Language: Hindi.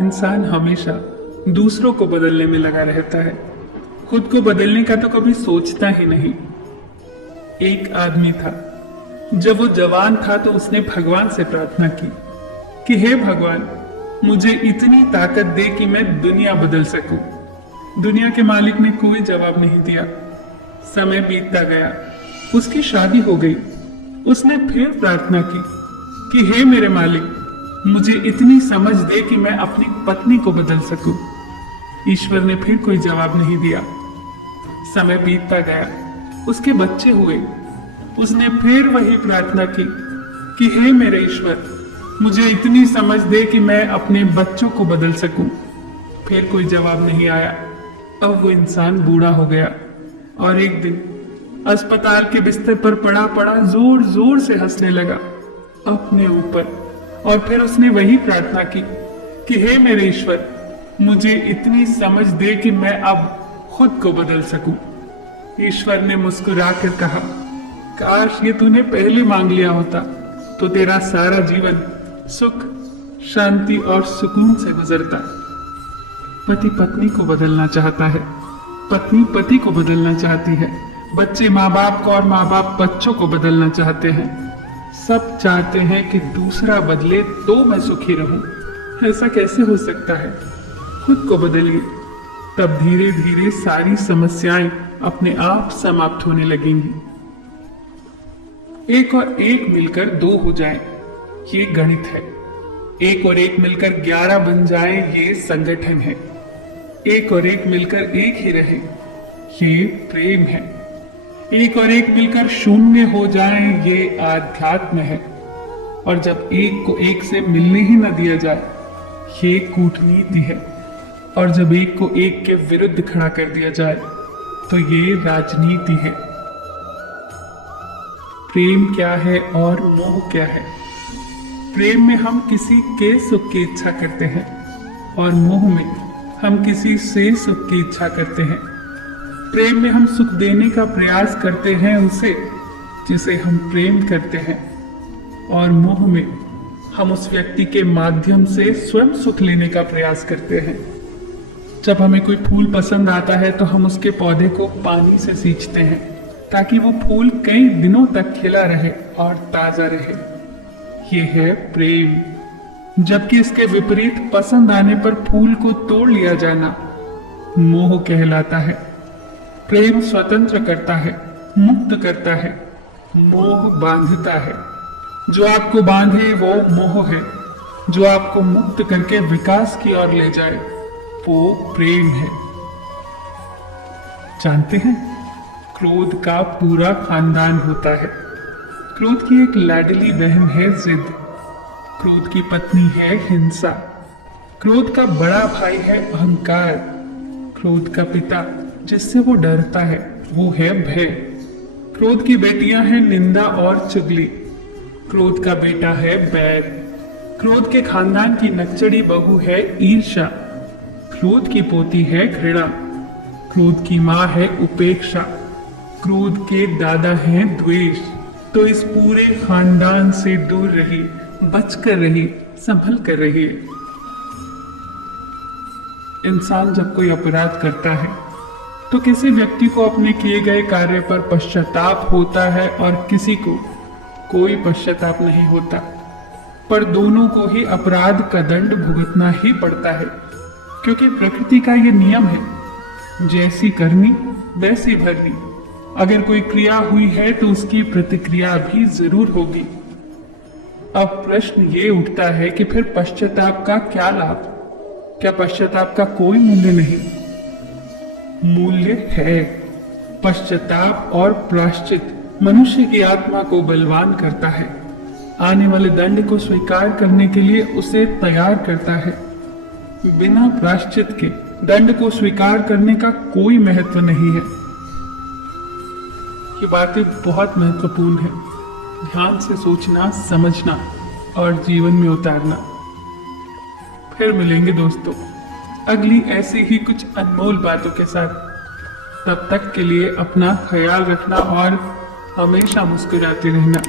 इंसान हमेशा दूसरों को बदलने में लगा रहता है, खुद को बदलने का तो कभी सोचता ही नहीं। एक आदमी था, जब वो जवान था तो उसने भगवान से प्रार्थना की कि हे भगवान, मुझे इतनी ताकत दे कि मैं दुनिया बदल सकूं। दुनिया के मालिक ने कोई जवाब नहीं दिया। समय बीतता गया, उसकी शादी हो गई। उसने फिर प्रार्थना की कि हे मेरे मालिक, मुझे इतनी समझ दे कि मैं अपनी पत्नी को बदल सकूं। ईश्वर ने फिर कोई जवाब नहीं दिया। समय बीतता गया, उसके बच्चे हुए। उसने फिर वही प्रार्थना की कि हे मेरे ईश्वर, मुझे इतनी समझ दे कि मैं अपने बच्चों को बदल सकूं। फिर कोई जवाब नहीं आया। अब वो इंसान बूढ़ा हो गया और एक दिन अस्पताल के बिस्तर पर पड़ा पड़ा जोर जोर से हंसने लगा अपने ऊपर। और फिर उसने वही प्रार्थना की कि हे मेरे ईश्वर, मुझे इतनी समझ दे कि मैं अब खुद को बदल सकूं। ईश्वर ने मुस्कुरा कर कहा, काश ये तूने पहले मांग लिया होता तो तेरा सारा जीवन सुख, शांति और सुकून से गुजरता। पति पत्नी को बदलना चाहता है, पत्नी पति को बदलना चाहती है, बच्चे माँ बाप को और माँ बाप बच्चों को बदलना चाहते हैं। सब चाहते हैं कि दूसरा बदले तो मैं सुखी रहूं। ऐसा कैसे हो सकता है? खुद को बदलिए, तब धीरे धीरे सारी समस्याएं अपने आप समाप्त होने लगेंगी। एक और एक मिलकर 2 हो जाए, ये गणित है। एक और एक मिलकर 11 बन जाए, ये संगठन है। एक और एक मिलकर एक ही रहे, ये प्रेम है। एक और एक मिलकर 0 हो जाए, ये आध्यात्म है। और जब एक को एक से मिलने ही न दिया जाए, ये कूटनीति है। और जब एक को एक के विरुद्ध खड़ा कर दिया जाए तो ये राजनीति है। प्रेम क्या है और मोह क्या है? प्रेम में हम किसी के सुख की इच्छा करते हैं और मोह में हम किसी से सुख की इच्छा करते हैं। प्रेम में हम सुख देने का प्रयास करते हैं उसे जिसे हम प्रेम करते हैं, और मोह में हम उस व्यक्ति के माध्यम से स्वयं सुख लेने का प्रयास करते हैं। जब हमें कोई फूल पसंद आता है तो हम उसके पौधे को पानी से सींचते हैं ताकि वो फूल कई दिनों तक खिला रहे और ताजा रहे। ये है प्रेम। जबकि इसके विपरीत पसंद आने पर फूल को तोड़ लिया जाना मोह कहलाता है। प्रेम स्वतंत्र करता है, मुक्त करता है, मोह बांधता है। जो आपको बांधे वो मोह है, जो आपको मुक्त करके विकास की ओर ले जाए वो प्रेम है। जानते हैं, क्रोध का पूरा खानदान होता है। क्रोध की एक लाडली बहन है जिद, क्रोध की पत्नी है हिंसा, क्रोध का बड़ा भाई है अहंकार, क्रोध का पिता जिससे वो डरता है वो है भय, क्रोध की बेटियां हैं निंदा और चुगली, क्रोध का बेटा है बैर, क्रोध के खानदान की नकचड़ी बहू है ईर्ष्या, क्रोध की पोती है घृणा, क्रोध की माँ है उपेक्षा, क्रोध के दादा हैं द्वेष। तो इस पूरे खानदान से दूर रहिए, बच कर रहिए, संभल कर रहिए। इंसान जब कोई अपराध करता है तो किसी व्यक्ति को अपने किए गए कार्य पर पश्चाताप होता है और किसी को कोई पश्चाताप नहीं होता, पर दोनों को ही अपराध का दंड भुगतना ही पड़ता है, क्योंकि प्रकृति का यह नियम है, जैसी करनी वैसी भरनी। अगर कोई क्रिया हुई है तो उसकी प्रतिक्रिया भी जरूर होगी। अब प्रश्न ये उठता है कि फिर पश्चाताप का क्या लाभ? क्या पश्चाताप का कोई मूल्य नहीं? मूल्य है। पश्चाताप और प्रायश्चित मनुष्य की आत्मा को बलवान करता है, आने वाले दंड को स्वीकार करने के लिए उसे तैयार करता है। बिना प्रायश्चित के दंड को स्वीकार करने का कोई महत्व नहीं है। ये बातें बहुत महत्वपूर्ण है, ध्यान से सोचना, समझना और जीवन में उतारना। फिर मिलेंगे दोस्तों अगली ऐसी ही कुछ अनमोल बातों के साथ। तब तक के लिए अपना ख्याल रखना और हमेशा मुस्कुराते रहना।